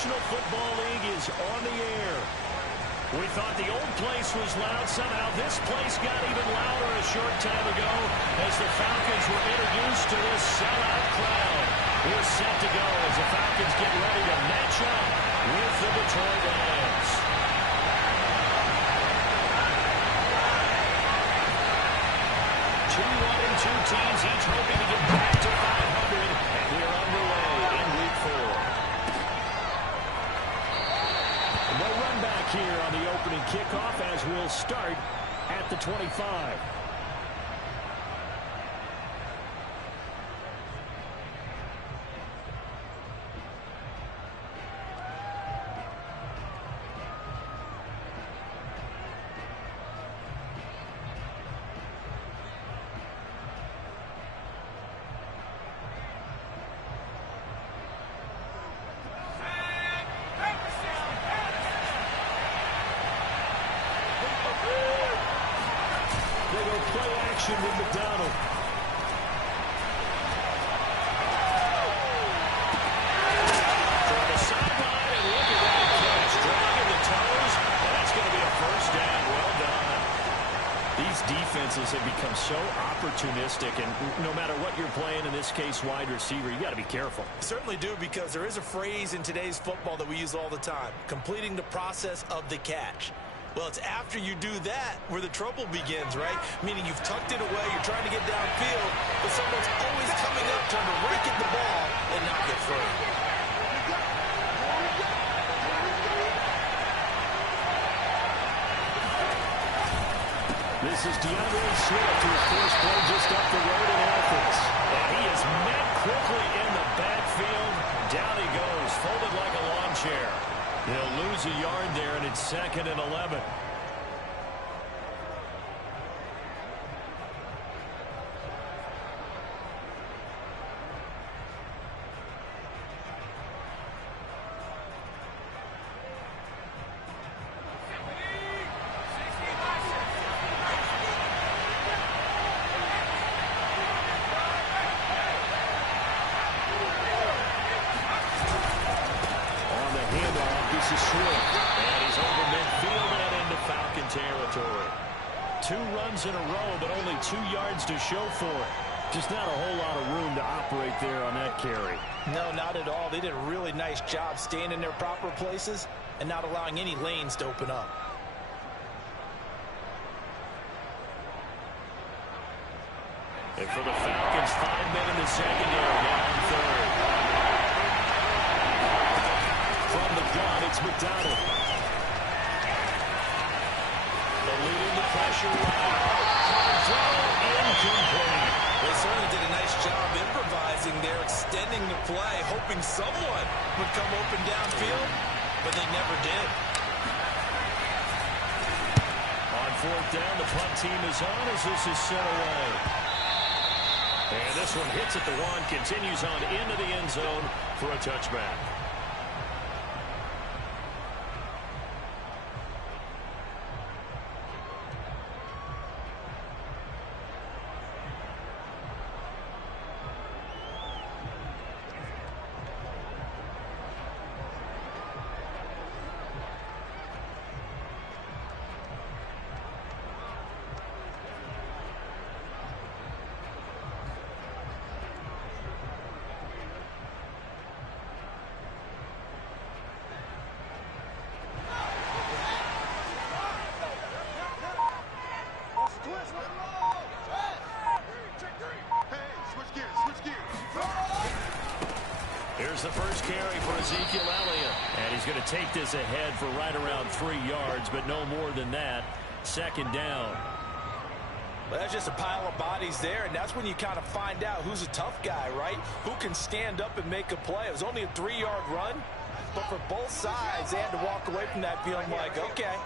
National Football League is on the air. We thought the old place was loud. Somehow this place got even louder a short time ago as the Falcons were introduced to this sellout crowd. We're set to go as the Falcons get ready to match up with the Detroit Lions. Two teams each hoping to get back to 500, and we're underway in Week 4. No run back here on the opening kickoff as we'll start at the 25. With McDonald. From the sideline, and look at that catch. Dragging the toes, and that's going to be a first down. Well done. These defenses have become so opportunistic, and no matter what you're playing, in this case wide receiver, you got to be careful. Certainly do, because there is a phrase in today's football that we use all the time: completing the process of the catch. Well, it's after you do that where the trouble begins, right? Meaning you've tucked it away, you're trying to get downfield, but someone's always coming up trying to rake at the ball and not get free. This is DeAndre Swift, whose first play just up the road in Athens. And he is met quickly in the backfield. Down he goes, folded like a lawn chair. He'll lose a yard there, and it's 2nd and 11. This is Swift, and he's over midfield and into Falcon territory. 2 runs in a row, but only 2 yards to show for it. Just not a whole lot of room to operate there on that carry. No, not at all. They did a really nice job staying in their proper places and not allowing any lanes to open up. And for the Falcons, 5 men in the secondary, now in third. From the gun, it's McDonald. Leading the pressure right. Throw incomplete. They certainly did a nice job improvising there, extending the play, hoping someone would come open downfield, but they never did. On 4th down, the punt team is on as this is sent away. And this one hits at the 1, continues on into the end zone for a touchback. Here's the first carry for Ezekiel Elliott. And he's going to take this ahead for right around 3 yards, but no more than that. 2nd down. Well, that's just a pile of bodies there, and that's when you kind of find out who's a tough guy, right? Who can stand up and make a play. It was only a 3-yard run, but for both sides, they had to walk away from that feeling like, okay,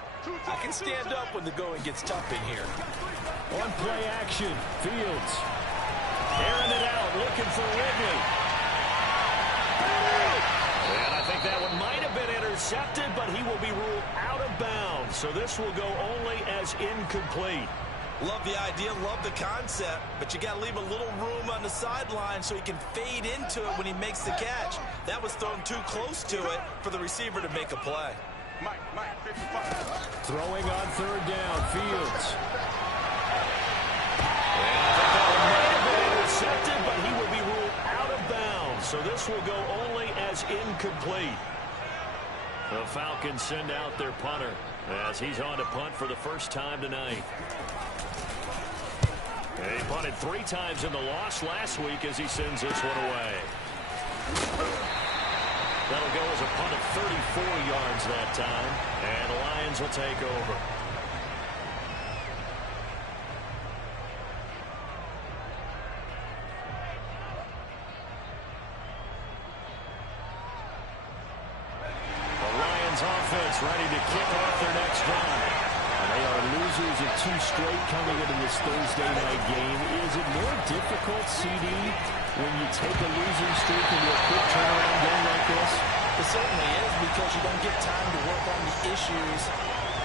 I can stand up when the going gets tough in here. On play action, Fields. Airing it out, looking for Ridley. And I think that one might have been intercepted, but he will be ruled out of bounds. So this will go only as incomplete. Love the idea, love the concept, but you got to leave a little room on the sideline so he can fade into it when he makes the catch. That was thrown too close to it for the receiver to make a play. Mike, 55. Throwing on third down, Fields. Intercepted, but he will be ruled out of bounds. So this will go only as incomplete. The Falcons send out their punter as he's on to punt for the first time tonight. He punted 3 times in the loss last week as he sends this one away. That'll go as a punt of 34 yards that time, and the Lions will take over. Offense ready to kick off their next drive. They are losers of 2 straight coming into this Thursday night game. Is it more difficult, CD, when you take a losing streak into a quick turnaround game like this? It certainly is, because you don't get time to work on the issues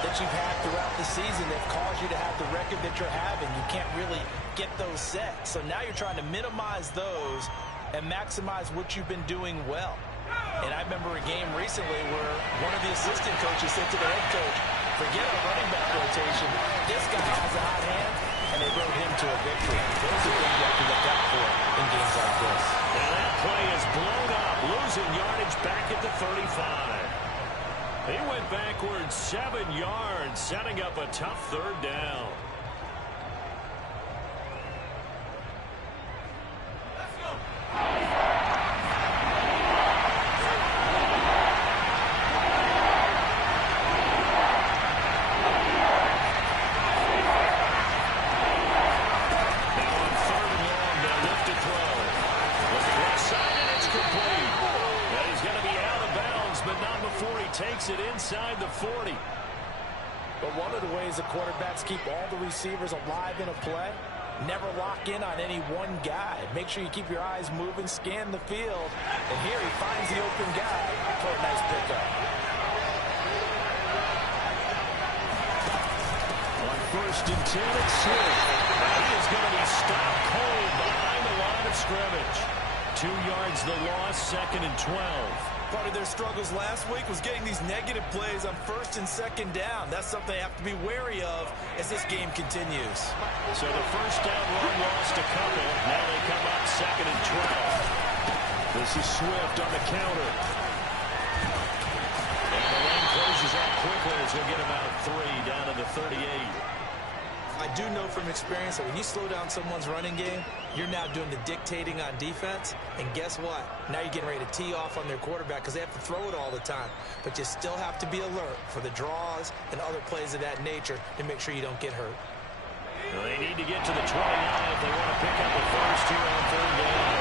that you've had throughout the season that caused you to have the record that you're having. You can't really get those set. So now you're trying to minimize those and maximize what you've been doing well. And I remember a game recently where one of the assistant coaches said to the head coach, forget our running back rotation. This guy has a hot hand, and they rode him to a victory. Those are things you have to look out for in games like this. And that play is blown up, losing yardage back at the 35. He went backwards 7 yards, setting up a tough third down. Takes it inside the 40. But one of the ways the quarterbacks keep all the receivers alive in a play, never lock in on any one guy. Make sure you keep your eyes moving, scan the field. And here he finds the open guy for a nice pickup. On 1st and 10, it's Swift. He is going to be stopped cold behind the line of scrimmage. 2 yards the loss, 2nd and 12. Part of their struggles last week was getting these negative plays on 1st and 2nd down. That's something they have to be wary of as this game continues. So the first down run lost a couple. Now they come up 2nd and 12. This is Swift on the counter. And the lane closes out quickly as he'll get about 3 down to the 38. I do know from experience that when you slow down someone's running game, you're now doing the dictating on defense. And guess what? Now you're getting ready to tee off on their quarterback because they have to throw it all the time. But you still have to be alert for the draws and other plays of that nature to make sure you don't get hurt. Well, they need to get to the 29 if they want to pick up the first here on 3rd down.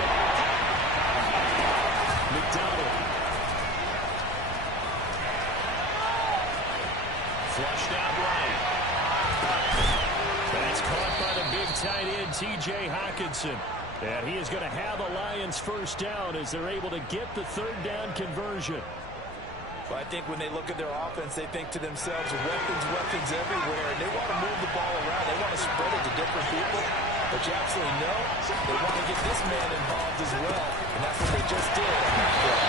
McDonald. Flushed out right. That's caught by the big tight end, T.J. Hockenson. And he is going to have a Lions first down as they're able to get the 3rd down conversion. Well, I think when they look at their offense, they think to themselves, weapons everywhere. And they want to move the ball around. They want to spread it to different people. But you absolutely know they want to get this man involved as well. And that's what they just did on that play.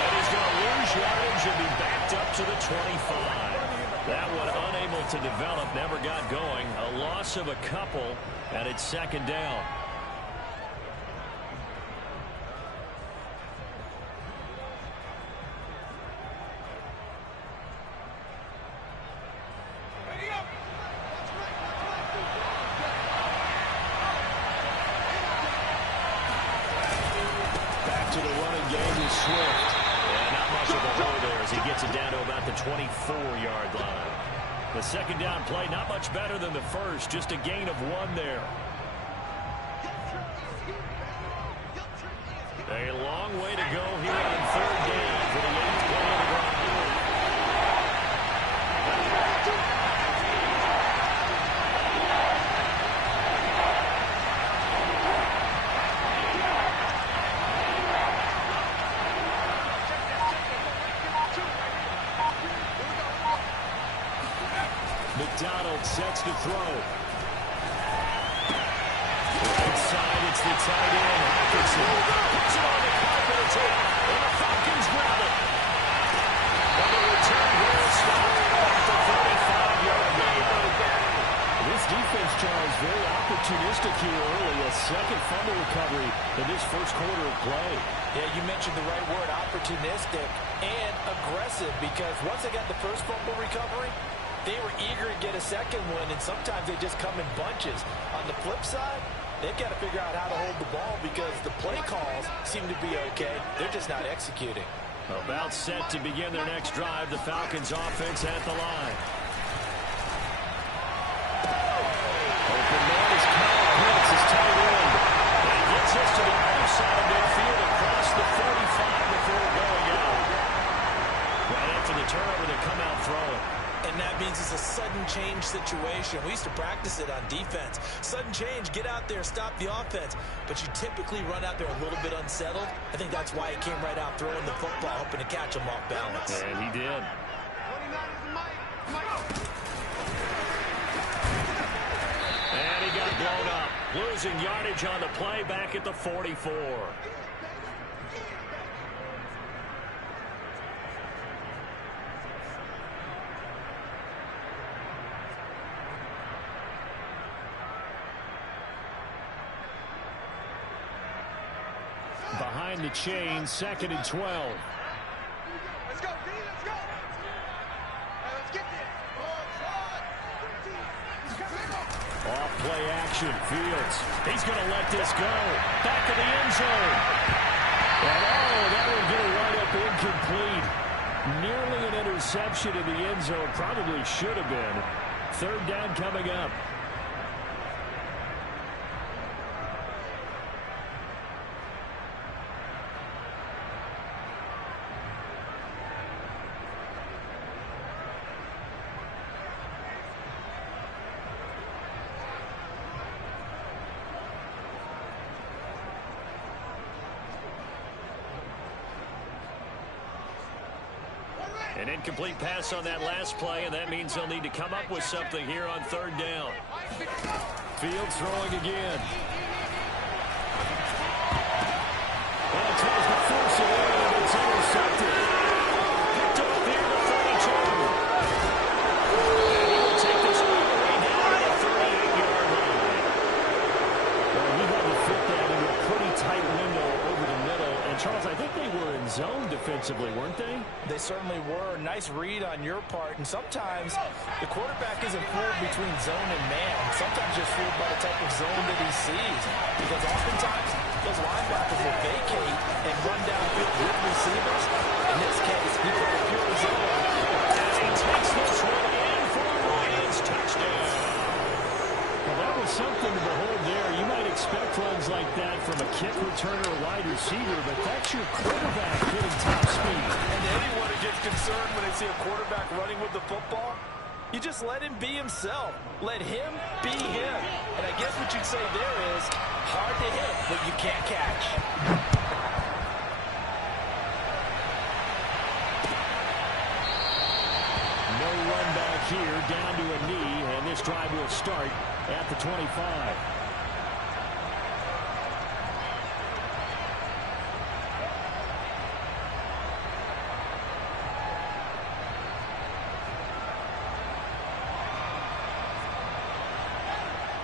And he's going to lose yardage and be backed up to the 25. That one unable to develop, never got going. A loss of a couple, and it's 2nd down. Back to the running game is Swift. And not much of a hole there as he gets it down to about the 24-yard line. The 2nd down play, not much better than the first, just a gain of 1 there. A long way to go here on 3rd down for the 8th play of the ground. McDonald sets to throw. It's the tight end, Hawkinson. Puts it on the carpet attack, and the Falcons grab it. And the return will stop at the 35-yard line. This defense, Charles, very opportunistic here early. A second fumble recovery in this first quarter of play. Yeah, you mentioned the right word, opportunistic and aggressive, because once they got the first fumble recovery, they were eager to get a second one, and sometimes they just come in bunches. On the flip side, they've got to figure out how to hold the ball because the play calls seem to be okay. They're just not executing. About set to begin their next drive, the Falcons offense at the line. Open man is Kyle Pitts, his tight end. And he gets us to the other side of midfield across the 45 before going out. Right after the turnover, they come out throwing. And that means it's a sudden change situation. We used to practice it on defense. Sudden change, get out there, stop the offense. But you typically run out there a little bit unsettled. I think that's why he came right out throwing the football, hoping to catch him off balance. And he did. And he got blown up. Losing yardage on the play back at the 44. Behind the chain, 2nd and 12. Let's go, D, let's go. Hey, let's get this. Off play action, Fields. He's going to let this go. Back of the end zone. And that one getting right up incomplete. Nearly an interception in the end zone. Probably should have been. 3rd down coming up. An incomplete pass on that last play, and that means they'll need to come up with something here on 3rd down. Fields throwing again. And tries to force it in, and it's intercepted. Picked up here at the 32. And he will take this all the way down to the 38-yard line. Well, he had to fit that into a pretty tight window over the middle. And, Charles, I think they were in zone defensively, weren't they? They certainly were. Nice read on your part. And sometimes the quarterback isn't fooled between zone and man. Sometimes just fooled by the type of zone that he sees. Because oftentimes those linebackers will vacate and run downfield with receivers. In this case, he put a pure zone. As he takes this one in for a Lions touchdown. Well, that was something to behold there. You might expect runs like that from a kick returner or wide receiver, but that's your quarterback getting top speed. And anyone who gets concerned when they see a quarterback running with the football, you just let him be himself. Let him be him. And I guess what you'd say there is hard to hit, but you can't catch. No run back here, down to a knee, and this drive will start at the 25.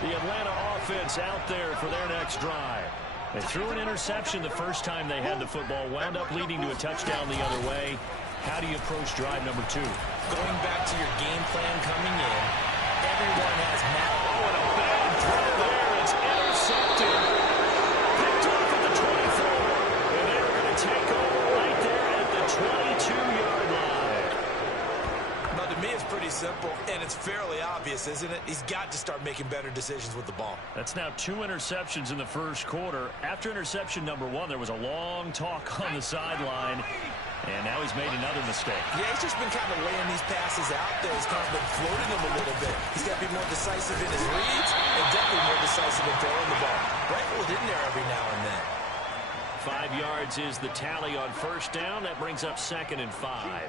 The Atlanta offense out there for their next drive. They threw an interception the first time they had the football, wound up leading to a touchdown the other way. How do you approach drive number 2? Going back to your game plan coming in, everyone has now. Oh, and a bad throw there. It's intercepted. Picked off at the 24. And they're going to take over right there at the 22-yard line. Now, to me, it's pretty simple, and it's fairly obvious, isn't it? He's got to start making better decisions with the ball. That's now 2 interceptions in the first quarter. After interception number 1, there was a long talk on the sideline. And now he's made another mistake. Yeah, he's just been kind of laying these passes out there. He's kind of been floating them a little bit. He's got to be more decisive in his reads and definitely more decisive in throwing the ball. Rifle it in there every now and then. 5 yards is the tally on first down. That brings up 2nd and 5.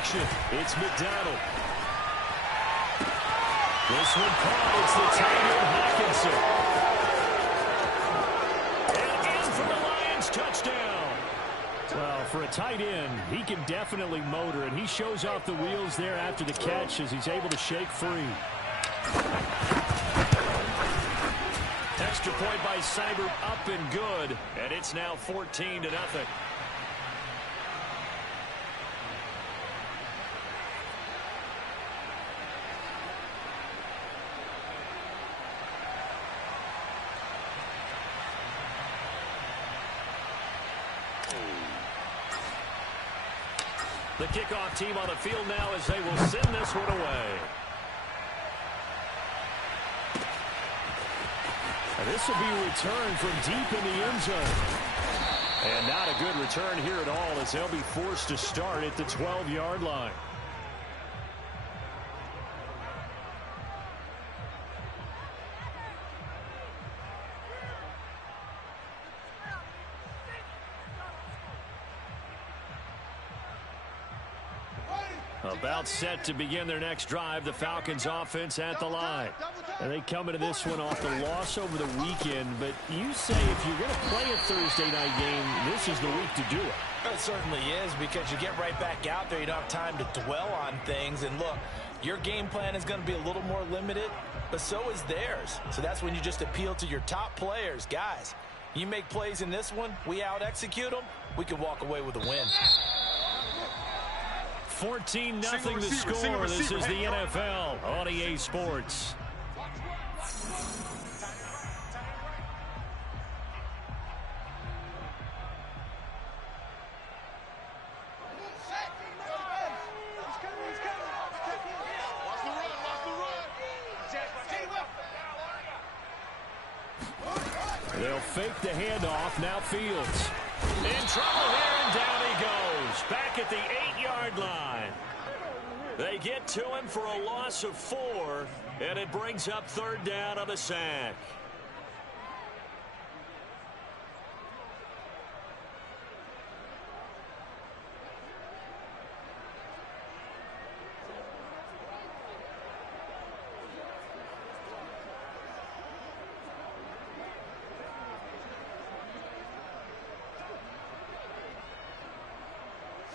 action. It's McDonald. This one caught. It's the tight end, Hawkinson. And in for the Lions touchdown. Well, for a tight end, he can definitely motor, and he shows off the wheels there after the catch as he's able to shake free. Extra point by Seibert, up and good, and it's now 14-0. The kickoff team on the field now as they will send this one away. And this will be returned from deep in the end zone. And not a good return here at all as they'll be forced to start at the 12-yard line. About set to begin their next drive, the Falcons offense at the line. And they come into this one off the loss over the weekend, but you say if you're going to play a Thursday night game, this is the week to do it. It certainly is, because you get right back out there. You don't have time to dwell on things. And look, your game plan is going to be a little more limited, but so is theirs. So that's when you just appeal to your top players. Guys, you make plays in this one, we out-execute them, we can walk away with a win. 14-0 the score. This is the NFL on EA Sports. They'll fake the handoff. Now Fields. In trouble here, and down he goes. Back at the 8-yard line. They get to him for a loss of 4, and it brings up third down on the sack.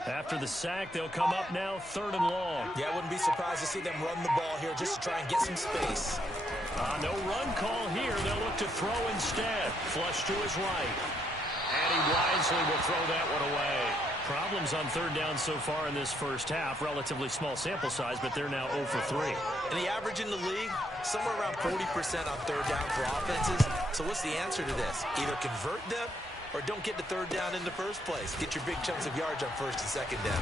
After the sack, they'll come up now, 3rd and long. Yeah, I wouldn't be surprised to see them run the ball here just to try and get some space. No run call here. They'll look to throw instead. Flush to his right. And he wisely will throw that one away. Problems on 3rd down so far in this first half. Relatively small sample size, but they're now 0 for 3. And the average in the league, somewhere around 40% on 3rd down for offenses. So what's the answer to this? Either convert them, or don't get to 3rd down in the first place. Get your big chunks of yards on 1st and 2nd down.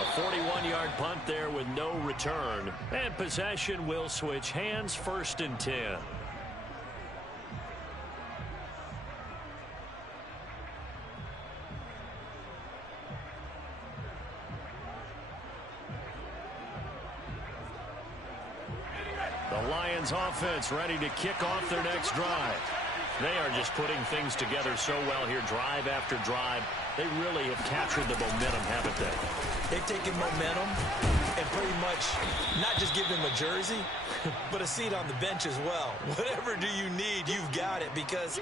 A 41-yard punt there with no return. And possession will switch hands, 1st and 10. The Lions offense ready to kick off their next drive. They are just putting things together so well here, drive after drive. They really have captured the momentum, haven't they? They've taken momentum and pretty much not just give him a jersey, but a seat on the bench as well. Whatever do you need, you've got it, because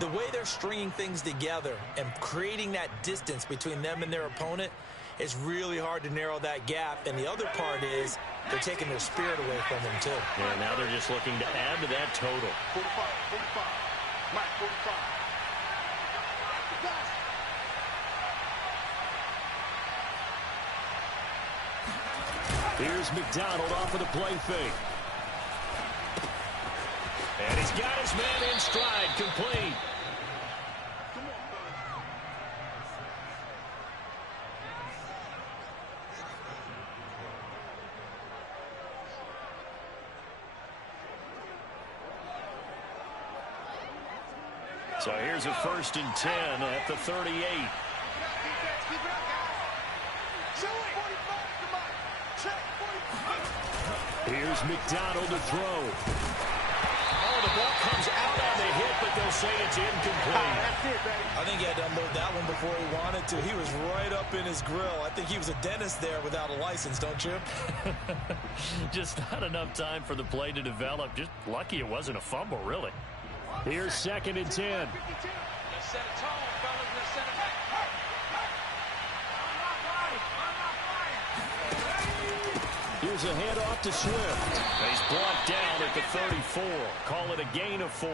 the way they're stringing things together and creating that distance between them and their opponent, it's really hard to narrow that gap. And the other part is they're taking their spirit away from them, too. Yeah, now they're just looking to add to that total. 45. Mike, 45. Here's McDonald off of the play fake. And he's got his man in stride, complete. So here's a 1st and 10 at the 38. Check. Here's McDonald to throw. Oh, The ball comes out on the hit, but they'll say it's incomplete. That's it, baby. I think he had to unload that one before he wanted to. He was right up in his grill. I think he was a dentist there without a license, don't you? Just not enough time for the play to develop. Just lucky it wasn't a fumble, really. Here's 2nd and 10. Let's set a tone, fellas. Let's set it back. Here's a handoff to Swift. He's brought down at the 34. Call it a gain of 4.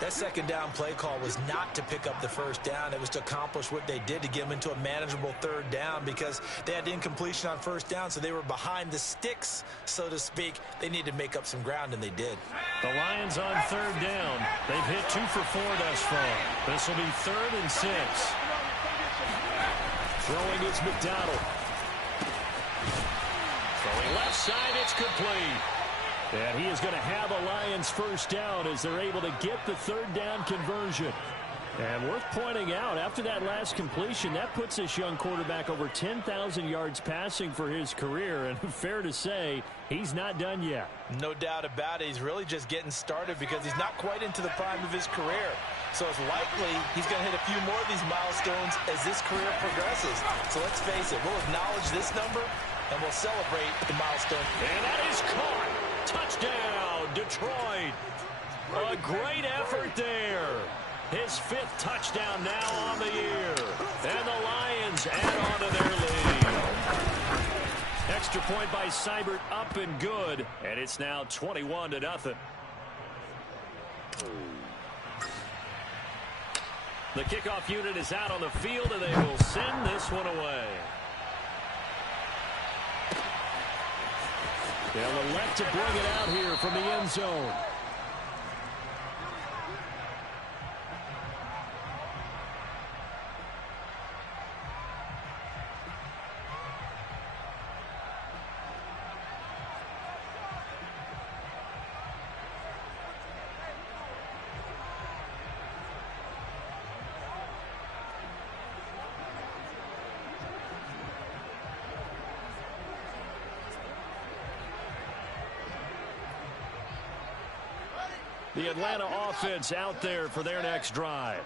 That second down play call was not to pick up the first down. It was to accomplish what they did to get them into a manageable 3rd down because they had incompletion on 1st down, so they were behind the sticks, so to speak. They needed to make up some ground, and they did. The Lions on 3rd down. They've hit 2 for 4 thus far. This will be 3rd and 6. Throwing is McDonald. Throwing left side, it's complete. And he is going to have a Lions first down as they're able to get the 3rd down conversion. And worth pointing out, after that last completion, that puts this young quarterback over 10,000 yards passing for his career. And fair to say, he's not done yet. No doubt about it. He's really just getting started because he's not quite into the prime of his career. So it's likely he's going to hit a few more of these milestones as this career progresses. So let's face it, we'll acknowledge this number and we'll celebrate the milestone. And that is caught. Touchdown, Detroit. A great effort there. His 5th touchdown now on the year. And the Lions add on to their lead. Extra point by Seibert, up and good. And it's now 21-0. The kickoff unit is out on the field, and they will send this one away. They'll elect to bring it out here from the end zone. The Atlanta offense out there for their next drive.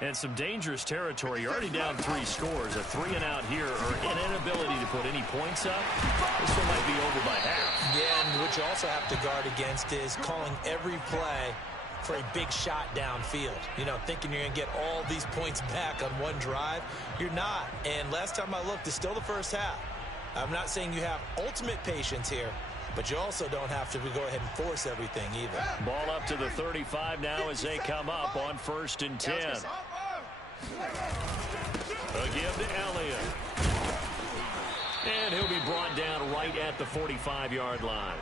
And some dangerous territory. You're already down 3 scores. A 3-and-out here or an inability to put any points up. This one might be over by half. Yeah, and what you also have to guard against is calling every play for a big shot downfield. You know, thinking you're going to get all these points back on one drive. You're not. And last time I looked, it's still the first half. I'm not saying you have ultimate patience here, but you also don't have to go ahead and force everything either. Ball up to the 35 now as they come up on 1st and 10. A give to Elliott. And he'll be brought down right at the 45-yard line.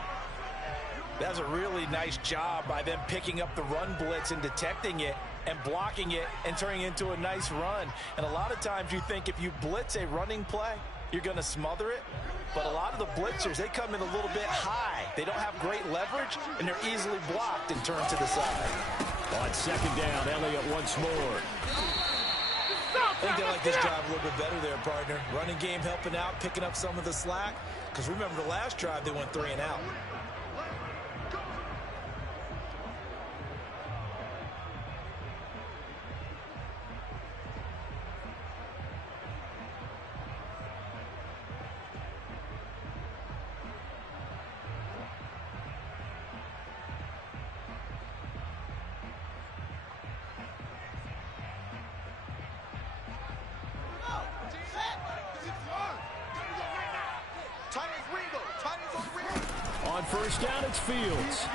That was a really nice job by them picking up the run blitz and detecting it and blocking it and turning it into a nice run. And a lot of times you think if you blitz a running play, you're going to smother it. But a lot of the blitzers, they come in a little bit high. They don't have great leverage, and they're easily blocked and turned to the side. On 2nd down, Elliott once more. I think they like this drive a little bit better there, partner. Running game helping out, picking up some of the slack. Because remember the last drive, they went 3-and-out. On 1st down, it's Fields.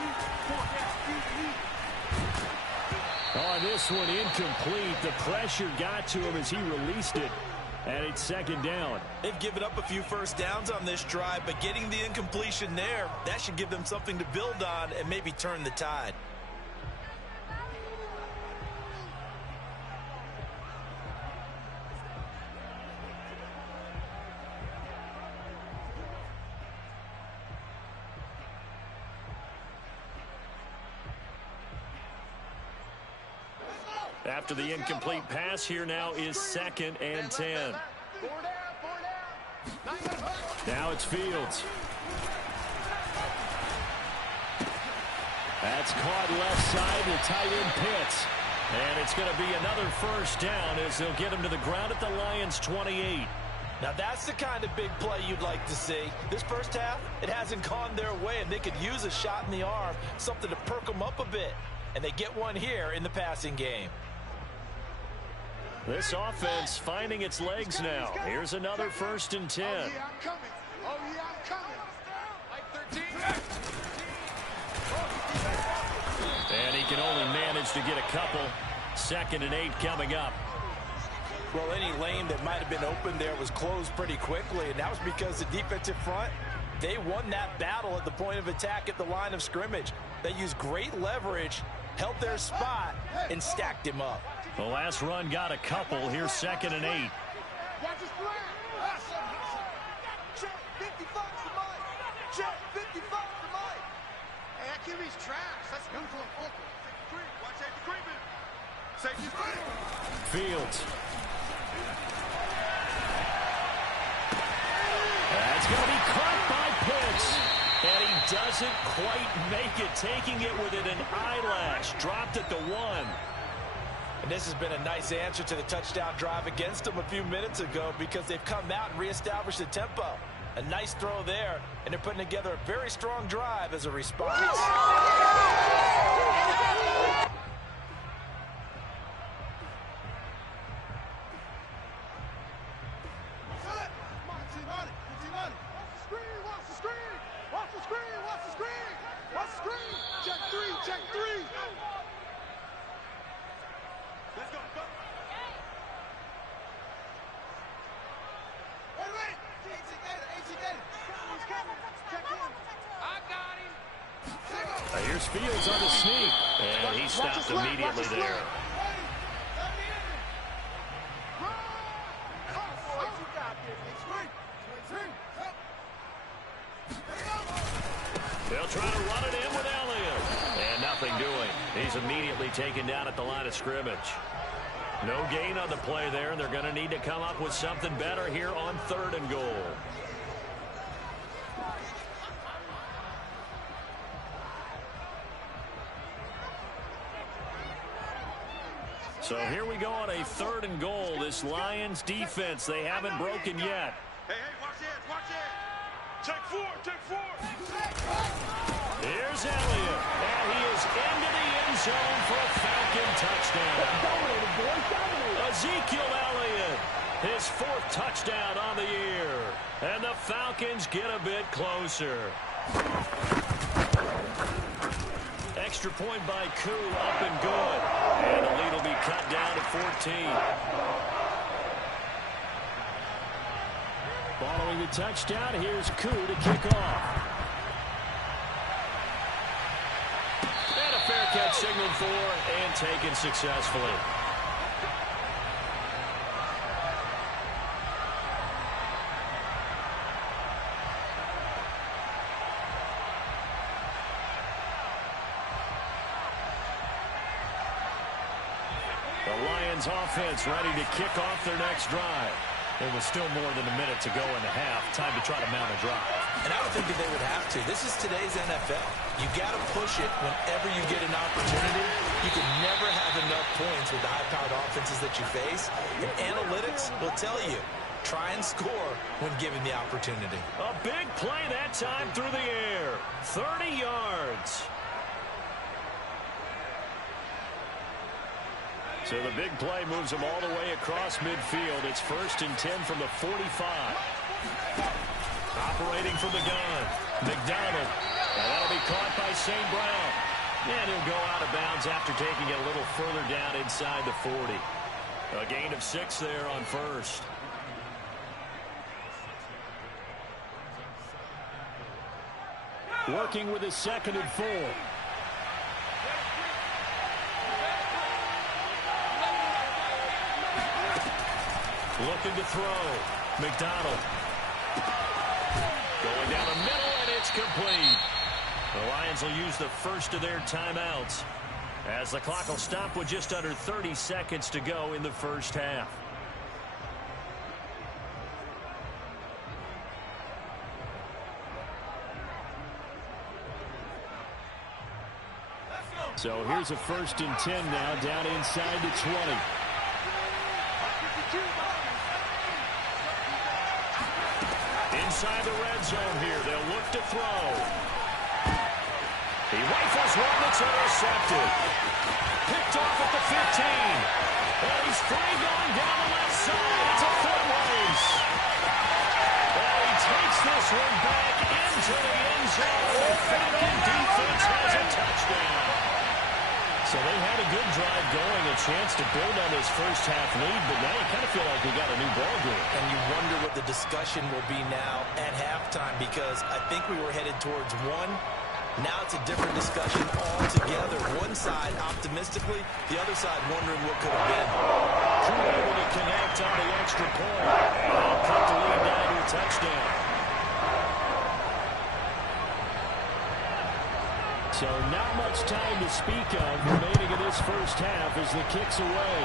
On this one, incomplete. The pressure got to him as he released it. And it's 2nd down. They've given up a few first downs on this drive, but getting the incompletion there, that should give them something to build on and maybe turn the tide. After the incomplete pass, here now is 2nd and 10. Now it's Fields. That's caught left side. The tight end Pitts. And it's going to be another first down as they'll get him to the ground at the Lions' 28. Now that's the kind of big play you'd like to see. This first half, it hasn't gone their way, and they could use a shot in the arm, something to perk them up a bit. And they get one here in the passing game. This offense finding its legs now. Here's another 1st and 10. Oh, yeah, I'm coming. Oh, yeah, I'm coming. Like 13. And he can only manage to get a couple. 2nd and 8 coming up. Well, any lane that might have been open there was closed pretty quickly, and that was because the defensive front, they won that battle at the point of attack at the line of scrimmage. They used great leverage, held their spot, and stacked him up. The last run got a couple. Here's 2nd and 8. Watch his flag. Check 55 to Mike. Check 55 to Mike. Hey, that QB's trash. That's good for a football. Watch safety creeping. Safety creeping. Fields. That's going to be caught by Pitts. And he doesn't quite make it, taking it within an eyelash. Dropped at the 1. And this has been a nice answer to the touchdown drive against them a few minutes ago because they've come out and reestablished the tempo. A nice throw there, and they're putting together a very strong drive as a response. Here's Fields on the sneak, and he stopped immediately there. They'll try to run it in with Elliott, and nothing doing. He's immediately taken down at the line of scrimmage. No gain on the play there, and they're going to need to come up with something better here on 3rd and goal. So here we go on a 3rd and goal. This Lions defense, they haven't broken yet. Hey, watch it, watch it. Check 4, check 4. Here's Elliott, and he is into the end zone for a Falcon touchdown. Ezekiel Elliott, his 4th touchdown on the year. And the Falcons get a bit closer. Extra point by Koo, up and good. And the lead will be cut down to 14. Following the touchdown, here's Koo to kick off. And a fair catch signaled for and taken successfully. The Lions offense ready to kick off their next drive. There was still more than a minute to go in the half. Time to try to mount a drive. And I would think that they would have to. This is today's NFL. You got to push it whenever you get an opportunity. You can never have enough points with the high-powered offenses that you face. And analytics will tell you, try and score when given the opportunity. A big play that time through the air. 30 yards. So the big play moves them all the way across midfield. It's 1st and 10 from the 45. Operating from the gun, McDonald. And that'll be caught by St. Brown. And he'll go out of bounds after taking it a little further down inside the 40. A gain of 6 there on 1st. Working with his 2nd and 4. Looking to throw. McDonald. Going down the middle, and it's complete. The Lions will use the first of their timeouts as the clock will stop with just under 30 seconds to go in the first half. So here's a 1st and 10 now, down inside the 20. Inside the red zone here, they'll look to throw. He rifles one that's intercepted. Picked off at the 15. And he's free going down the left side. It's a foot race. And he takes this one back into the end zone. The Falcon defense has a touchdown. So they had a good drive going, a chance to build on this first half lead, but now you kind of feel like we got a new ball game. And you wonder what the discussion will be now at halftime, because I think we were headed towards one. Now it's a different discussion altogether. One side optimistically, the other side wondering what could have been. Drew able to connect on the extra point. And cut the lead down to a touchdown. So not much time to speak of remaining in this first half as the kick's away.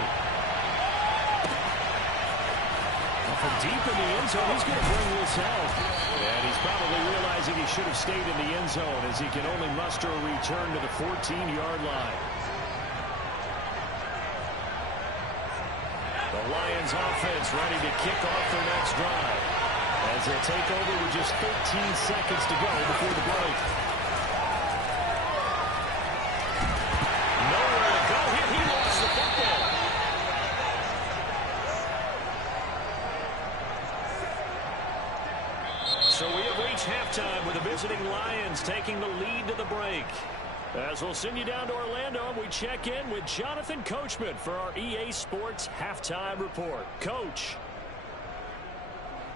From deep in the end zone, he's going to bring this out. And he's probably realizing he should have stayed in the end zone as he can only muster a return to the 14-yard line. The Lions offense ready to kick off their next drive as they'll take over with just 13 seconds to go before the break. Nowhere to go here. He lost the football. So we have reached halftime with the visiting Lions taking the lead to the break. As we'll send you down to Orlando, and we check in with Jonathan Coachman for our EA Sports Halftime Report. Coach.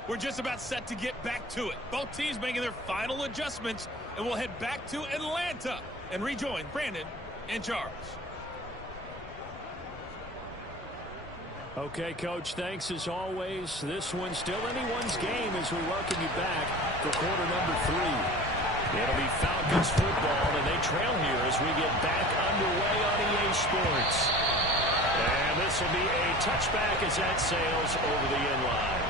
We're just about set to get back to it. Both teams making their final adjustments, and we'll head back to Atlanta and rejoin Brandon and Charles. Okay, Coach, thanks as always. This one's still anyone's game as we welcome you back for quarter number 3. It'll be Falcons football, and they trail here as we get back underway on EA Sports. And this will be a touchback as that sails over the end line.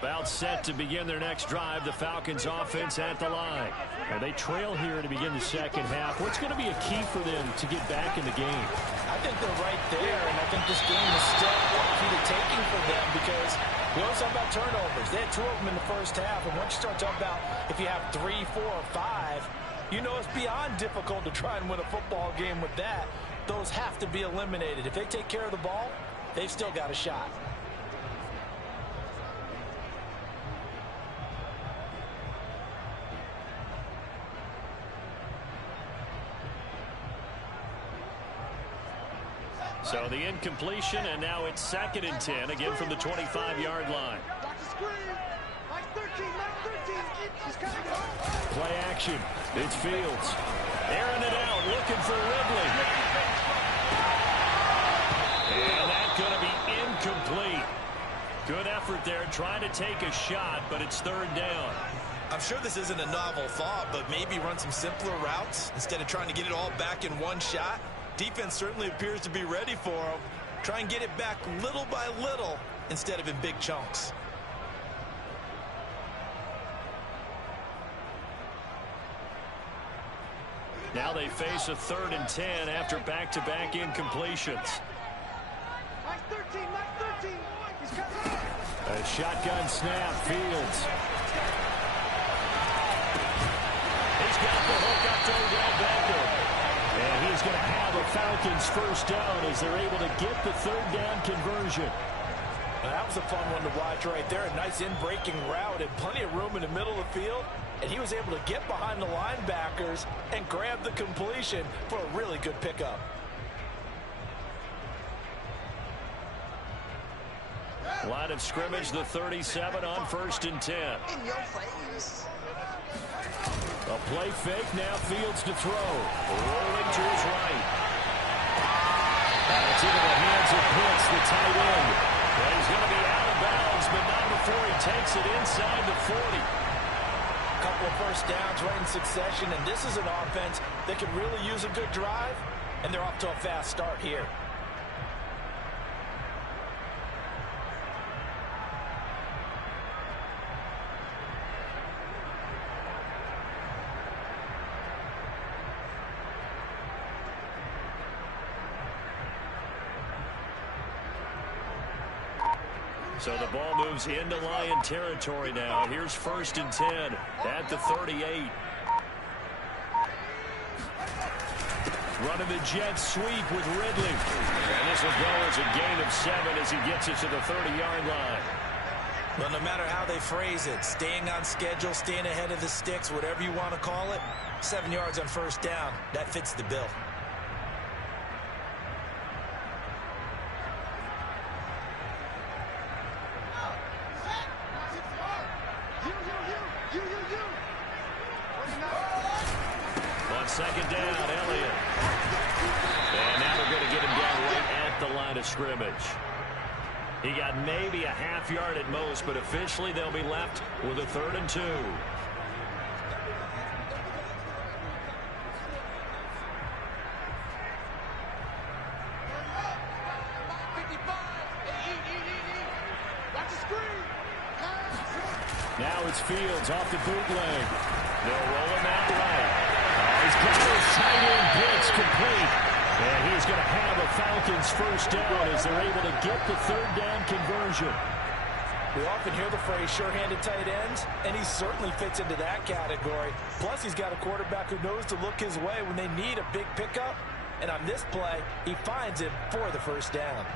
About set to begin their next drive, the Falcons offense at the line. And they trail here to begin the second half. What's going to be a key for them to get back in the game? I think they're right there, and I think this game is still key to taking for them because we always talk about turnovers. They had 2 of them in the first half, and once you start talking about if you have 3, 4, or 5, you know it's beyond difficult to try and win a football game with that. Those have to be eliminated. If they take care of the ball, they've still got a shot. So the incompletion, and now it's 2nd and 10, again from the 25-yard line. Play action. It's Fields. Airing it out, looking for Ridley. And that's going to be incomplete. Good effort there, trying to take a shot, but it's 3rd down. I'm sure this isn't a novel thought, but maybe run some simpler routes instead of trying to get it all back in one shot. Defense certainly appears to be ready for him. Try and get it back little by little instead of in big chunks. Now they face a 3rd and 10 after back-to-back incompletions. A shotgun snap, Fields. He's got the hook up to Odell Beckham. And he's going to have a Falcons first down as they're able to get the 3rd down conversion. Now, that was a fun one to watch right there. A nice in-breaking route and plenty of room in the middle of the field. And he was able to get behind the linebackers and grab the completion for a really good pickup. Line of scrimmage, the 37 on 1st and 10. In your face. A play fake, now Fields to throw. Rolling to his right. It's into the hands of Pitts, the tight end. And he's going to be out of bounds, but not before he takes it inside the 40. A couple of first downs right in succession, and this is an offense that could really use a good drive, and they're off to a fast start here. So the ball moves into Lion territory now. Here's 1st and 10 at the 38. Running the jet sweep with Ridley. And this will go as a gain of 7 as he gets it to the 30-yard line. Well, no matter how they phrase it, staying on schedule, staying ahead of the sticks, whatever you want to call it, 7 yards on 1st down, that fits the bill. On 2nd down, Elliott. And now they're going to get him down right at the line of scrimmage. He got maybe a half yard at most, but officially they'll be left with a 3rd and 2. Now it's Fields off the bootleg. They'll roll him out right. He's got his tight end blitz complete. And he's going to have a Falcons 1st down as they're able to get the 3rd down conversion. We often hear the phrase sure-handed tight ends, and he certainly fits into that category. Plus, he's got a quarterback who knows to look his way when they need a big pickup. And on this play, he finds him for the 1st down.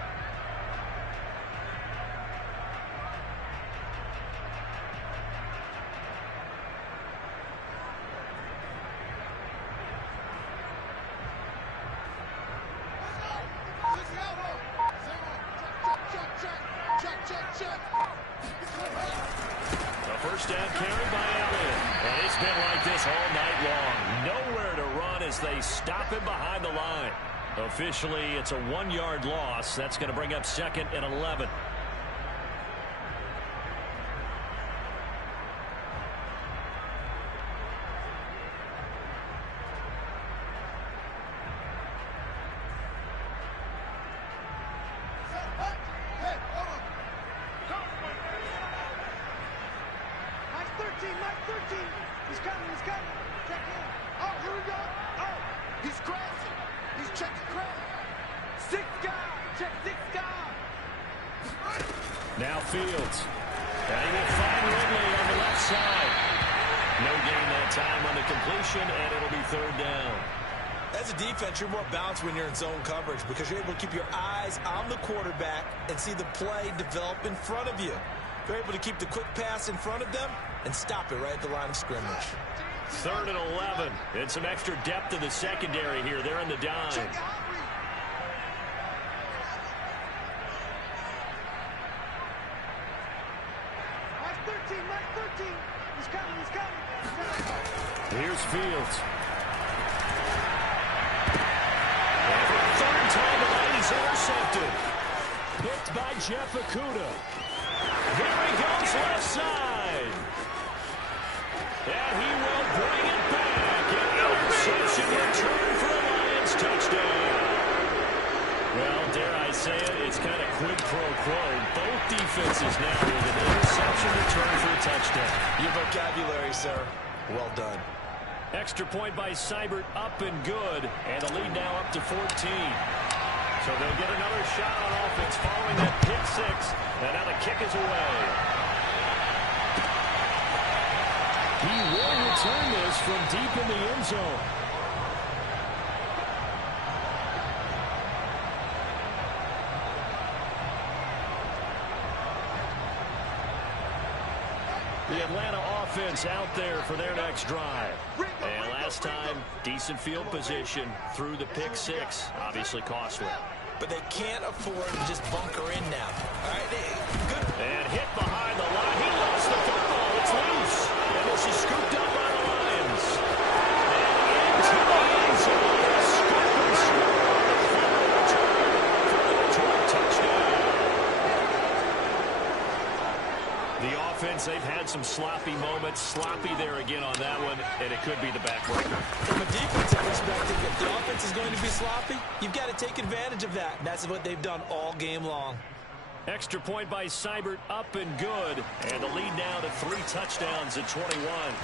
Officially, it's a 1-yard loss. That's going to bring up 2nd and 11. He's coming. Check in. Oh, here we go. Oh, he's crashing. He's checking crash. 6 guys. Check 6 guys. Now Fields. And he will find Ridley on the left side. No gain that time on the completion, and it'll be 3rd down. As a defense, you're more balanced when you're in zone coverage because you're able to keep your eyes on the quarterback and see the play develop in front of you. They're able to keep the quick pass in front of them and stop it right at the line of scrimmage. 3rd and 11. And some extra depth in the secondary here. They're in the dime. Mike 13. He's coming. Here's Fields. And for the 3rd time tonight, he's intercepted. Picked by Jeff Okudah. There he goes left side. And he will bring it back. An interception return for a Lions touchdown. Well, dare I say it, it's kind of quid pro quo. Both defenses now with an interception return for a touchdown. Your vocabulary, sir. Well done. Extra point by Seibert, up and good. And the lead now up to 14. So they'll get another shot on offense following that pick 6. And now the kick is away. He will return this from deep in the end zone. The Atlanta offense out there for their next drive. And last time, decent field position through the pick 6. Obviously costly. But they can't afford to just bunker in now. All right, good. And hit behind the line. He lost the football. It's loose. And this is scooped up by the Lions. And into the end zone. Scoop and score. Touchdown. The offense, they've had some sloppy moments. Sloppy there again on that one. And it could be the backbreaker. From a defensive perspective, if the offense is going to be sloppy, you've got to take advantage of that. And that's what they've done all game long. Extra point by Seibert, up and good. And the lead now to 3 touchdowns at 21.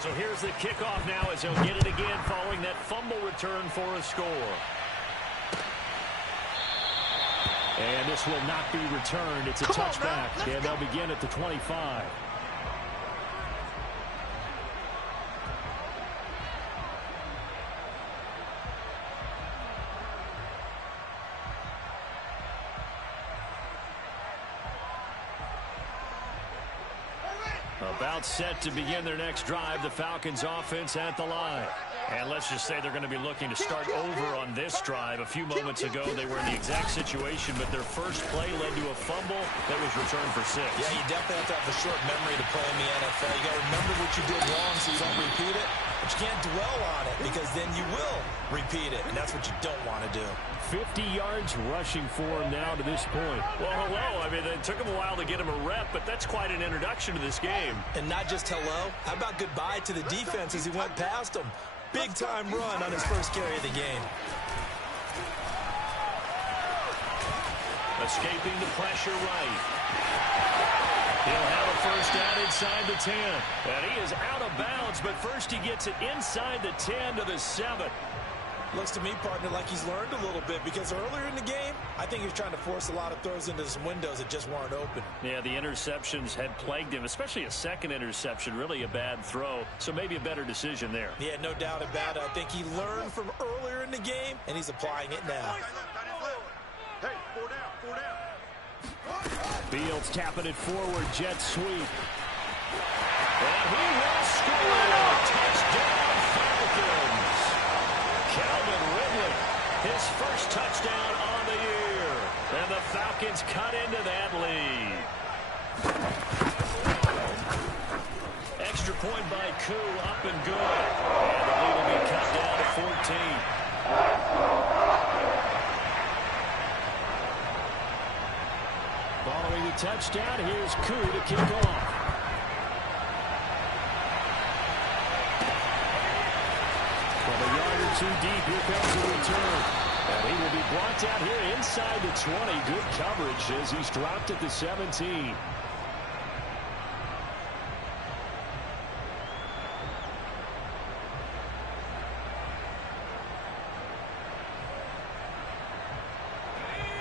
So here's the kickoff now as they'll get it again following that fumble return for a score. And this will not be returned. It's a touchback, and they'll begin at the 25. About set to begin their next drive, the Falcons offense at the line. And let's just say they're going to be looking to start over on this drive. A few moments ago, they were in the exact situation, but their first play led to a fumble that was returned for 6. Yeah, you definitely have to have a short memory to play in the NFL. You got to remember what you did wrong so you don't repeat it. But you can't dwell on it because then you will repeat it, and that's what you don't want to do. 50 yards rushing for him now to this point. Well, hello. I mean, it took him a while to get him a rep, but that's quite an introduction to this game. And not just hello. How about goodbye to the defense as he went past him? Big-time run on his first carry of the game. Escaping the pressure right. He'll have a first down inside the 10. And he is out of bounds, but first he gets it inside the 10 to the 7. Looks to me, partner, like he's learned a little bit because earlier in the game, I think he was trying to force a lot of throws into some windows that just weren't open. Yeah, the interceptions had plagued him, especially a second interception, really a bad throw. So maybe a better decision there. Yeah, no doubt about it. I think he learned from earlier in the game, and he's applying it now. Hey, 4 down, 4 down. Fields tapping it forward, jet sweep. And he will score! Touchdown, Falcons! Calvin Ridley, his first touchdown on the year. And the Falcons cut into that lead. Extra point by Koo, up and good. And the lead will be cut down to 14. Following the touchdown, here's Koo to kick off. From a yard or two deep, here comes the return. And he will be brought down here inside the 20. Good coverage as he's dropped at the 17.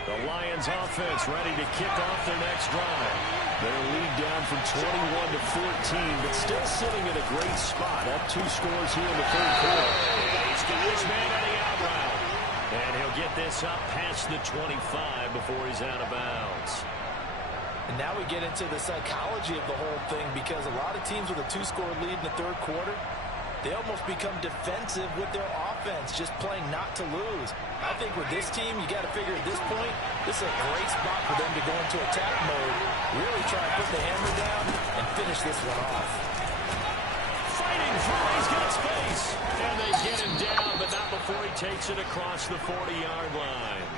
The Lions offense ready to kick off their next drive. Their lead down from 21 to 14, but still sitting in a great spot. Up 2 scores here in the third quarter. He's got his man on the out route. And he'll get this up past the 25 before he's out of bounds. And now we get into the psychology of the whole thing because a lot of teams with a 2-score lead in the third quarter, they almost become defensive with their offense, just playing not to lose. I think with this team, you got to figure at this point, this is a great spot for them to go into attack mode, really try and put the hammer down and finish this one off. Fighting through, he's got space. And they get him down, but not before he takes it across the 40-yard line.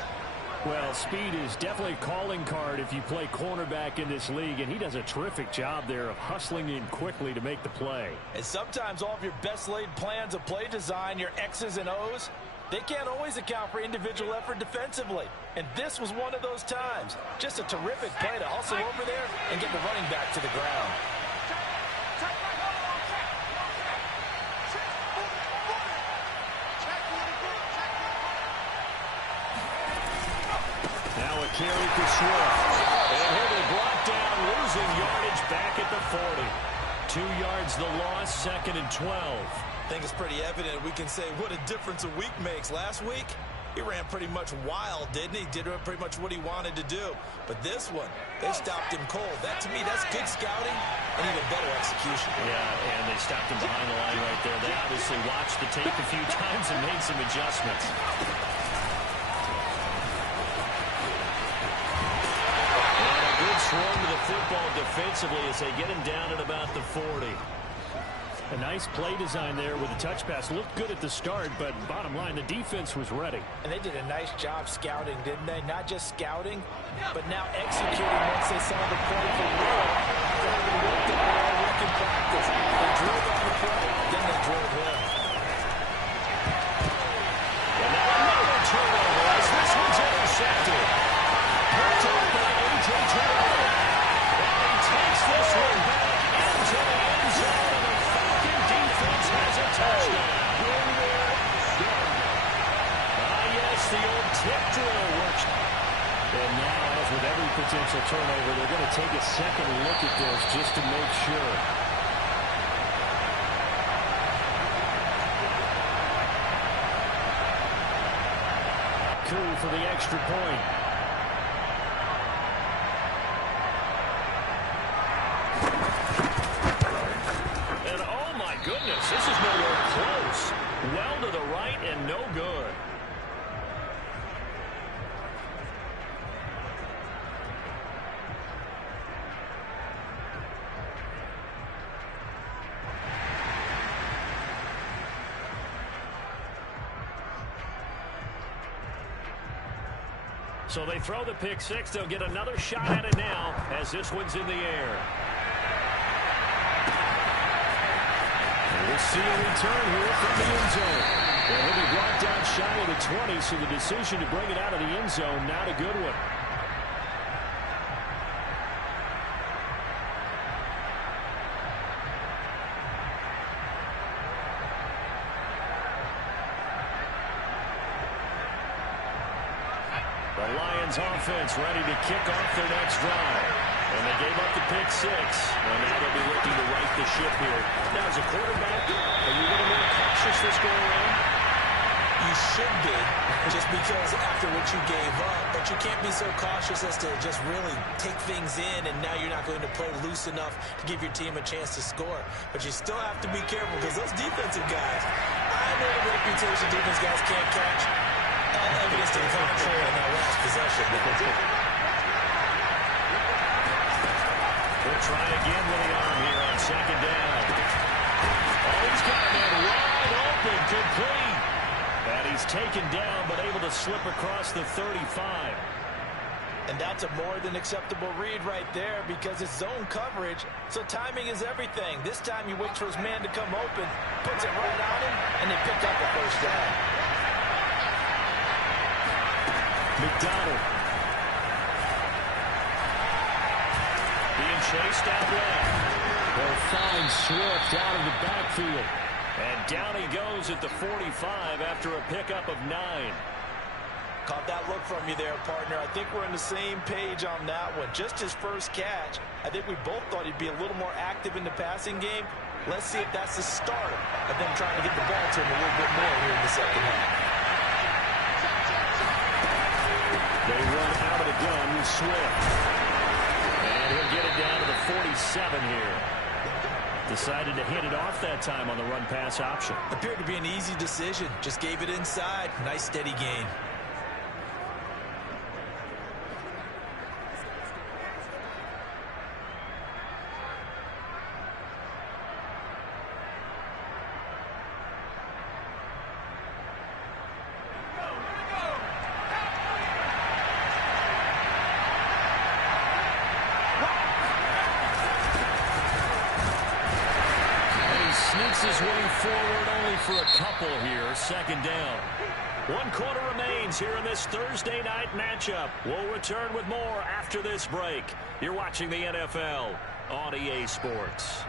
Well, speed is definitely a calling card if you play cornerback in this league, and he does a terrific job there of hustling in quickly to make the play. And sometimes all of your best laid plans of play design, your X's and O's, they can't always account for individual effort defensively. And this was one of those times. Just a terrific play to hustle over there and get the running back to the ground. Now a carry for Swift. And he'll be brought down, losing yardage back at the 40. 2 yards the loss, 2nd and 12. I think it's pretty evident we can say what a difference a week makes. Last week, he ran pretty much wild, didn't he? Did pretty much what he wanted to do. But this one, they stopped him cold. That, to me, that's good scouting and even better execution. Yeah, and they stopped him behind the line right there. They obviously watched the tape a few times and made some adjustments. And a good swarm to the football defensively as they get him down at about the 40. A nice play design there with a touch pass. Looked good at the start, but bottom line, the defense was ready. And they did a nice job scouting, didn't they? Not just scouting, but now executing once they saw the play for real. After having worked it all week in practice. They drilled on the play, then they drilled him. And now another turnover as this one's intercepted. Picked up by A.J. Terrell. And he takes this one back into the end zone. Has a touchdown. Yes, the old tip drill works. And now potential turnover. They're going to take a second look at this just to make sure. Coup for the extra point. And oh my goodness, this is nowhere close. Well to the right and no good. So they throw the pick six. They'll get another shot at it now as this one's in the air. And we'll see a return here from the end zone. And he'll be brought down shy of the 20, so the decision to bring it out of the end zone, not a good one. The Lions offense ready to kick off their next drive. And they gave up the pick six. And now they'll be looking to right the ship here. Now, as a quarterback, are you going to be more cautious this go around? You should be, just because after what you gave up. But you can't be so cautious as to just really take things in, and now you're not going to play loose enough to give your team a chance to score. But you still have to be careful, because those defensive guys, I know the reputation defense guys can't catch. Evidence to the contrary in that last possession. We'll try again with the arm here on second down. Oh, he's got that wide open, complete. And he's taken down, but able to slip across the 35. And that's a more than acceptable read right there, because it's zone coverage, so timing is everything. This time he waits for his man to come open, puts it right on him, and they pick up the first down. McDonald being chased out left. They'll find Swift out of the backfield. And down he goes at the 45 after a pickup of 9. Caught that look from you there, partner. I think we're on the same page on that one. Just his first catch. I think we both thought he'd be a little more active in the passing game. Let's see if that's the start of them trying to get the ball to him a little bit more here in the second half. They run out of the gun with Swift. And he'll get it down to the 47 here. Decided to hit it off that time on the run-pass option. Appeared to be an easy decision. Just gave it inside. Nice steady gain. His way forward only for a couple here. Second down. 1 quarter remains here in this Thursday night matchup. We'll return with more after this break. You're watching the NFL on EA Sports.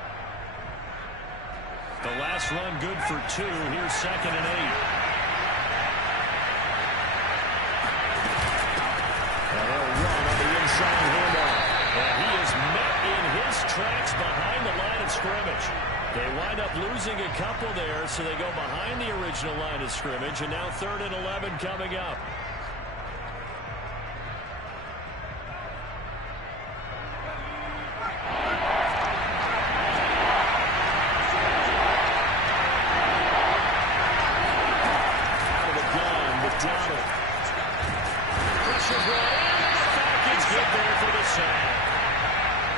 The last run good for 2. Here's 2nd and 8. And they'll run on the inside handoff. And he is met in his tracks behind the line of scrimmage. They wind up losing a couple there, so they go behind the original line of scrimmage, and now 3rd and 11 coming up. Out of the gun, McDonald. Pressure brought in. Falcons get there for the sack.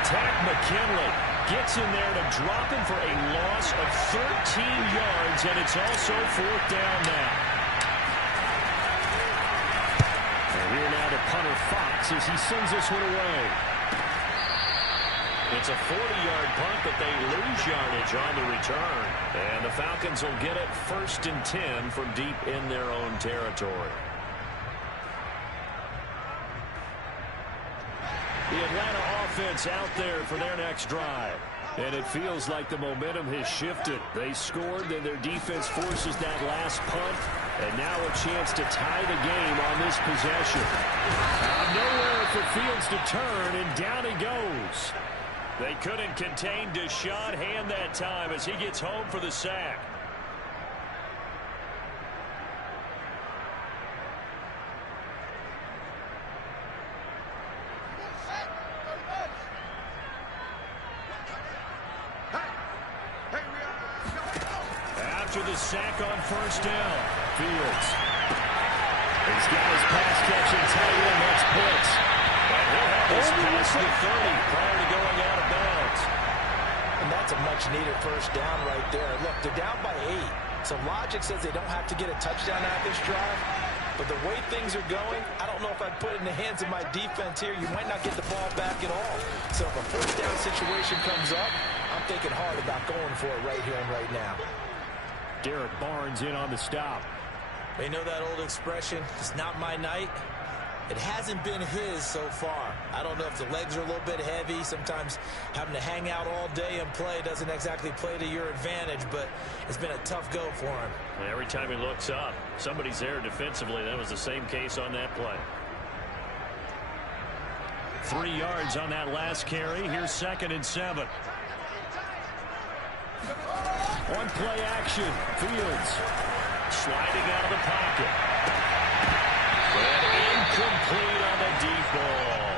Tack McKinley gets in there to drop him for a loss of 13 yards, and it's also 4th down now. And here now to punter Fox as he sends this one away. It's a 40-yard punt, but they lose yardage on the return. And the Falcons will get it 1st and 10 from deep in their own territory. The Atlanta offense out there for their next drive. And it feels like the momentum has shifted. They scored, then their defense forces that last punt, And now a chance to tie the game on this possession. Nowhere for Fields to turn, and down he goes. They couldn't contain Deshaun Hand that time as he gets home for the sack. After the sack on first down, Fields. He's got his pass catching tight end. That's Pitts. And he'll have this past the 30 prior to going out of bounds. And that's a much-needed first down right there. Look, they're down by 8. So logic says they don't have to get a touchdown out of this drive. But the way things are going, I don't know if I'd put it in the hands of my defense here. You might not get the ball back at all. So if a first down situation comes up, I'm thinking hard about going for it right here and right now. Derek Barnes in on the stop. They know that old expression, it's not my night. It hasn't been his so far. I don't know if the legs are a little bit heavy. Sometimes having to hang out all day and play doesn't exactly play to your advantage, but it's been a tough go for him. Every time he looks up, somebody's there defensively. That was the same case on that play. 3 yards on that last carry. Here's 2nd and 7. One play action. Fields sliding out of the pocket. And incomplete on the deep ball.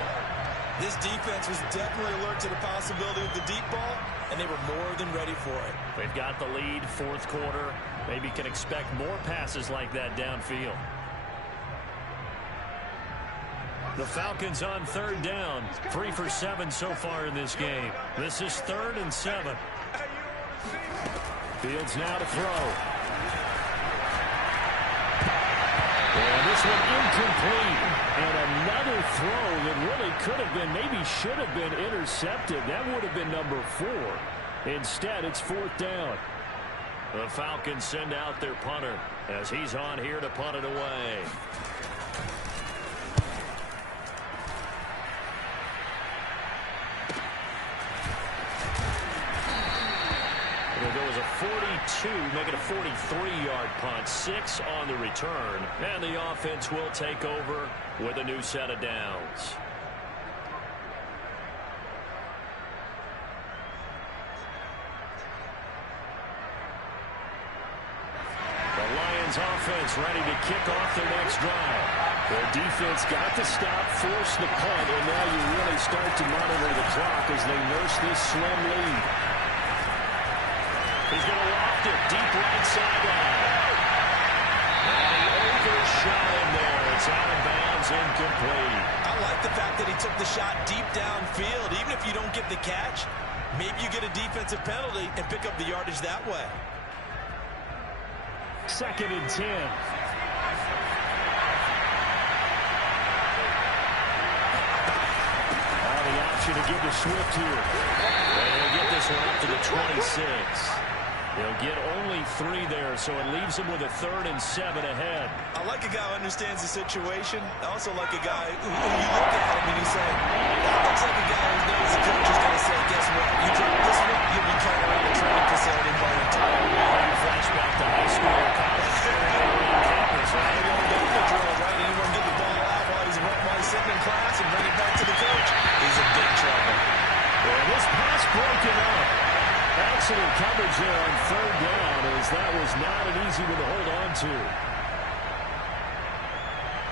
This defense was definitely alert to the possibility of the deep ball, and they were more than ready for it. They've got the lead, 4th quarter. Maybe can expect more passes like that downfield. The Falcons on 3rd down. 3 for 7 so far in this game. This is 3rd and 7. Fields now to throw. And this one incomplete. And another throw that really could have been, maybe should have been intercepted. That would have been number 4. Instead, it's 4th down. The Falcons send out their punter as he's on here to punt it away. It'll go as a 42, make it a 43-yard punt, 6 on the return, and the offense will take over with a new set of downs. The Lions offense ready to kick off their next drive. Their defense got the stop, forced the punt, and now you really start to monitor the clock as they nurse this slim lead. He's going to loft it deep right sideline. And he overshot him there. It's out of bounds, incomplete. I like the fact that he took the shot deep downfield. Even if you don't get the catch, maybe you get a defensive penalty and pick up the yardage that way. 2nd and 10. The option to give to Swift here. And he'll get this one up to the 26. They'll get only 3 there, so it leaves them with a 3rd and 7 ahead. I like a guy who understands the situation. I also like a guy who you look at him and you say, that looks like a guy who knows the coach is going to say, guess what? You drop this one, you'll be carried around the training facility by the entire week. Flashback to high school or college. Campus, right? You want to get the drill, right? And you want to get the ball out while he's sitting in class and bring it back to the coach. He's in big trouble. And this pass broken up. Excellent coverage there on 3rd down, as that was not an easy one to hold on to.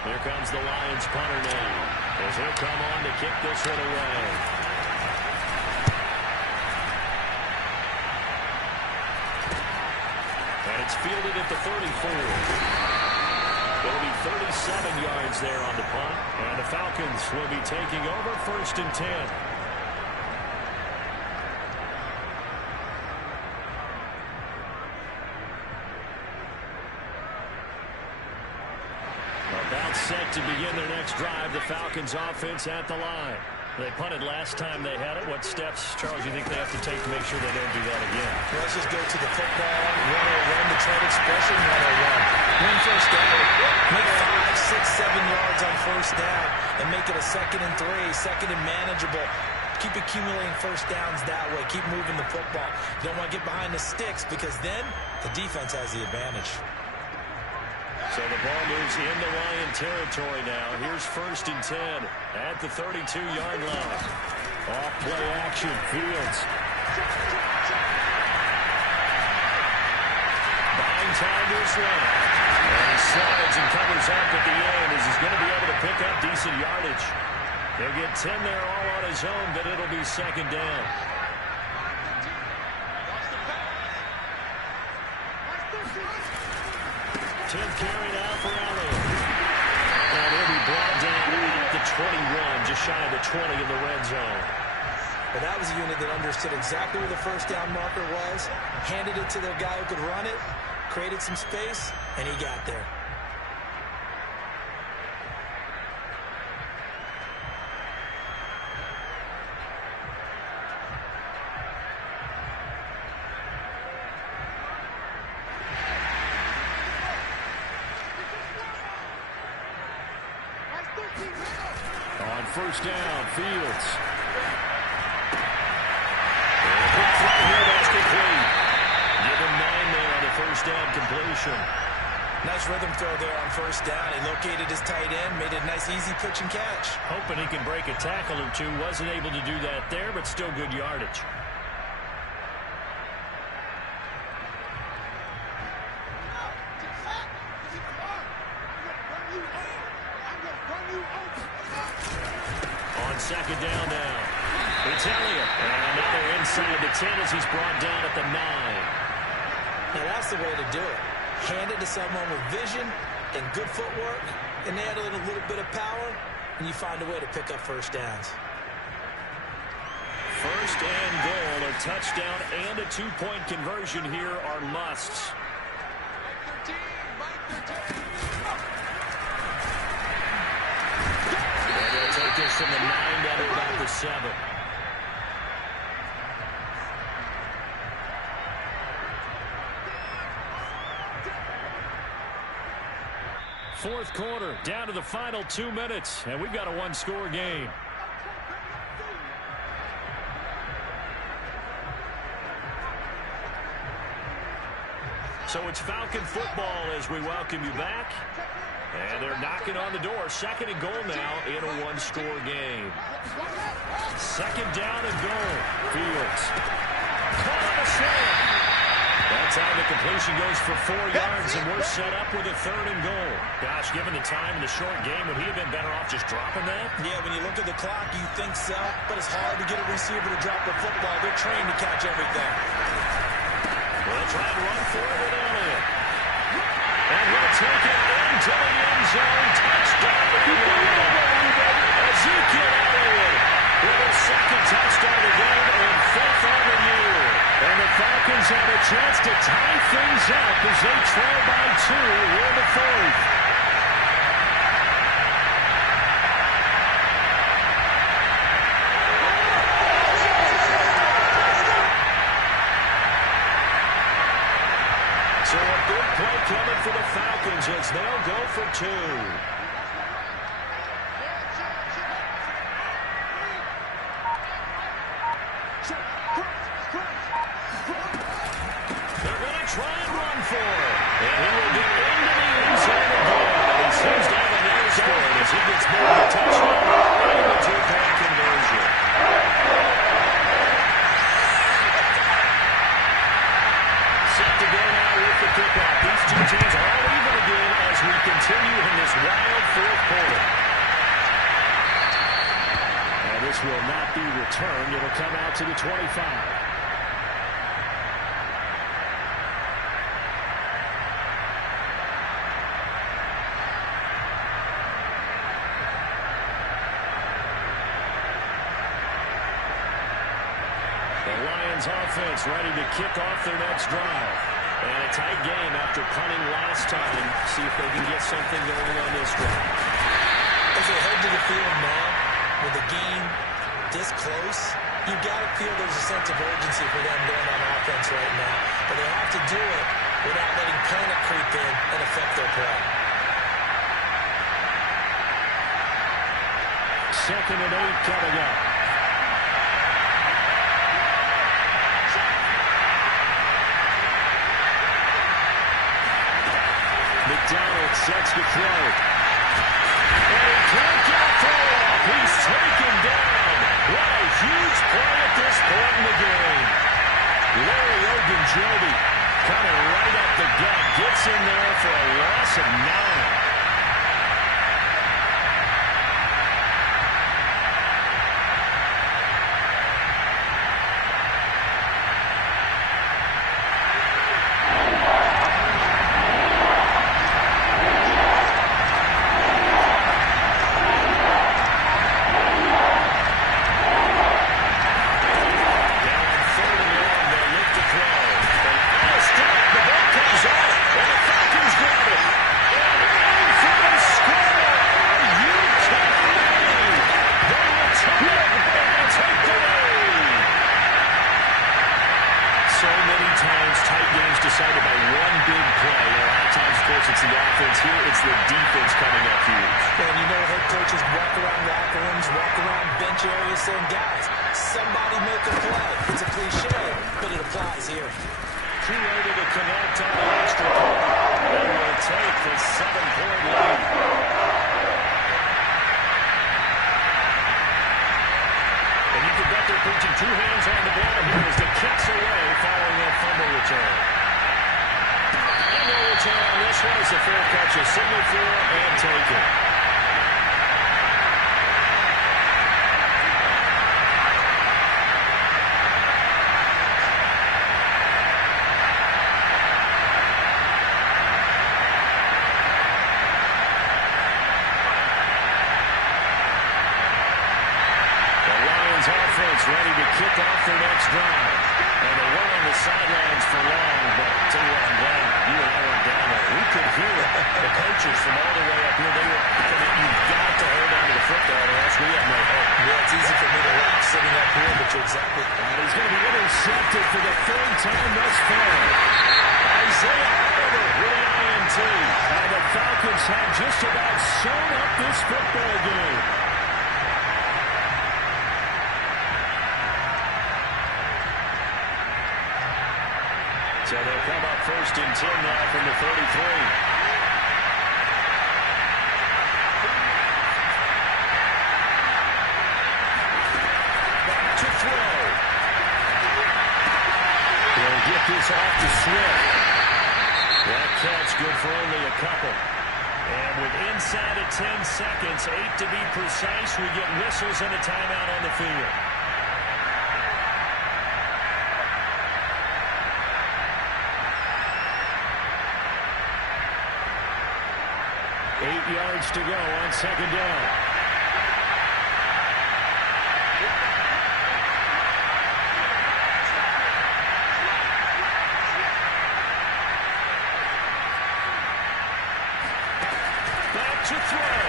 Here comes the Lions punter now, as he'll come on to kick this one away. And it's fielded at the 34. It'll be 37 yards there on the punt, and the Falcons will be taking over 1st and 10. About set to begin their next drive. The Falcons offense at the line. They punted last time they had it. What steps, Charles, you think they have to take to make sure they don't do that again? Let's just go to the football 101, the trade expression 101. Win first down. Make 5, 6, 7 yards on first down and make it a 2nd and 3, 2nd and manageable. Keep accumulating first downs that way. Keep moving the football. You don't want to get behind the sticks because then the defense has the advantage. So the ball moves into Lion territory now. Here's 1st and 10 at the 32-yard line. Off play action, Fields. Buying time to his left. And he slides and covers up at the end as he's going to be able to pick up decent yardage. He'll get 10 there all on his own, but it'll be 2nd down. 10th carry now for Elliott. And he'll be brought down at the 21, just shy of the 20 in the red zone. But that was a unit that understood exactly where the 1st down marker was, handed it to their guy who could run it, created some space, and he got there. On 1st down, Fields. Big throw here, that's complete. Give him 9 there on the 1st down completion. Nice rhythm throw there on 1st down. He located his tight end, made it a nice easy pitch and catch. Hoping he can break a tackle or two. Wasn't able to do that there, but still good yardage. On 2nd down now, it's Elliott. And another inside the 10 as he's brought down at the 9. Now that's the way to do it. Hand it to someone with vision and good footwork, and add a little bit of power, and you find a way to pick up 1st downs. 1st and goal. A touchdown and a 2-point conversion here are musts. They'll take this from the 9 down to about the 7. Fourth quarter, down to the final 2 minutes, and we've got a 1-score game. So it's Falcon football as we welcome you back. And they're knocking on the door. 2nd and goal now in a 1-score game. 2nd down and goal. Fields. Caught on a slant. That's how the completion goes for 4 yards, and we're set up with a 3rd and goal. Gosh, given the time in the short game, would he have been better off just dropping that? Yeah, when you look at the clock, you think so, but it's hard to get a receiver to drop the football. They're trained to catch everything. We'll try to run for it with Elliott. And he'll take it into the end zone. Touchdown. Ezekiel Elliott with his 2nd touchdown of the game and 5th on the year. And the Falcons have a chance to tie things up as they trail by 2 here in the 4th. So a big play coming for the Falcons as they'll go for 2. They're going to try and run for it. And he will get into the end zone again. And he seems to have a nose for it as he gets more of a touchdown and a 2-point conversion. Set to go now with the kickoff. These two teams are all even again as we continue in this wild 4th quarter. And this will not be returned. It'll come out to the 25. Offense ready to kick off their next drive. And a tight game after punting last time. See if they can get something going on this drive. As they head to the field now, with the game this close, you've got to feel there's a sense of urgency for them going on offense right now. But they have to do it without letting panic creep in and affect their play. 2nd and 8 coming up. McDonald just saying, guys, somebody make a play. It's a cliche, but it applies here. Too early to connect on the extra point. They will take the 7-point lead. And you can bet they're preaching two hands on the ball here as the kick's away following that fumble return. And they'll return on this one as a fair catch, a signal for and take it. Offense ready to kick off their next drive. And they were on the sidelines for long, but I'll tell you what, I'm glad you and I weren't down there. We could hear the coaches from all the way up here. They were adamant, you've got to hold on to the football or else we have no hope. Well, it's easy for me to laugh sitting up here, but you're exactly right. And he's going to be intercepted for the third time thus far. Isaiah Oliver with an INT. And the Falcons have just about sewn up this football game. So they'll come up first and 10 now from the 33. Back to throw. He'll get this off to Swift. That catch good for only a couple. And with inside of 10 seconds, 8 to be precise, we get whistles and a timeout on the field. 8 yards to go on second down. Back to throw.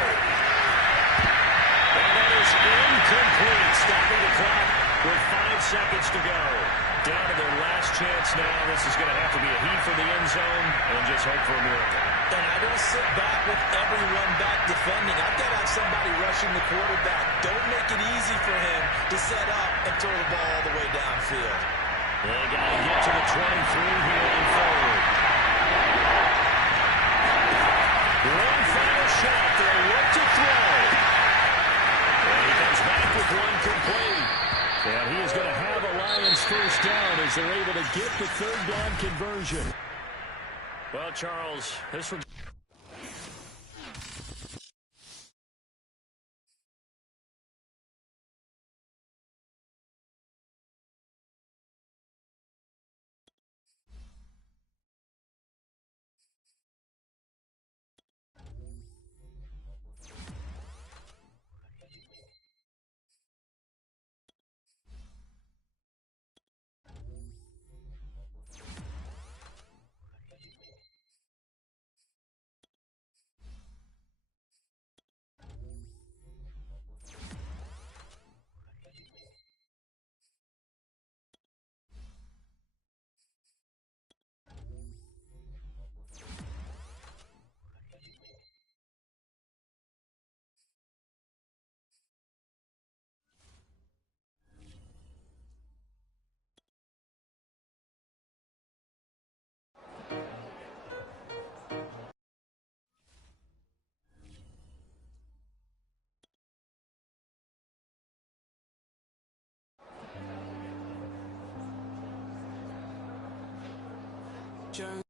And that is incomplete. Stopping the clock with 5 seconds to go. Down to their last chance now. This is going to have to be a heave for the end zone and just hope for a miracle. And I don't sit back with everyone back defending. I've got to have somebody rushing the quarterback. Don't make it easy for him to set up and throw the ball all the way downfield. They got to get to the 23 here and forward. One final shot. They'll look to throw. And he comes back with one complete. And he is going to have a Lions first down as they're able to get the third down conversion. Well, Charles, this one. Journey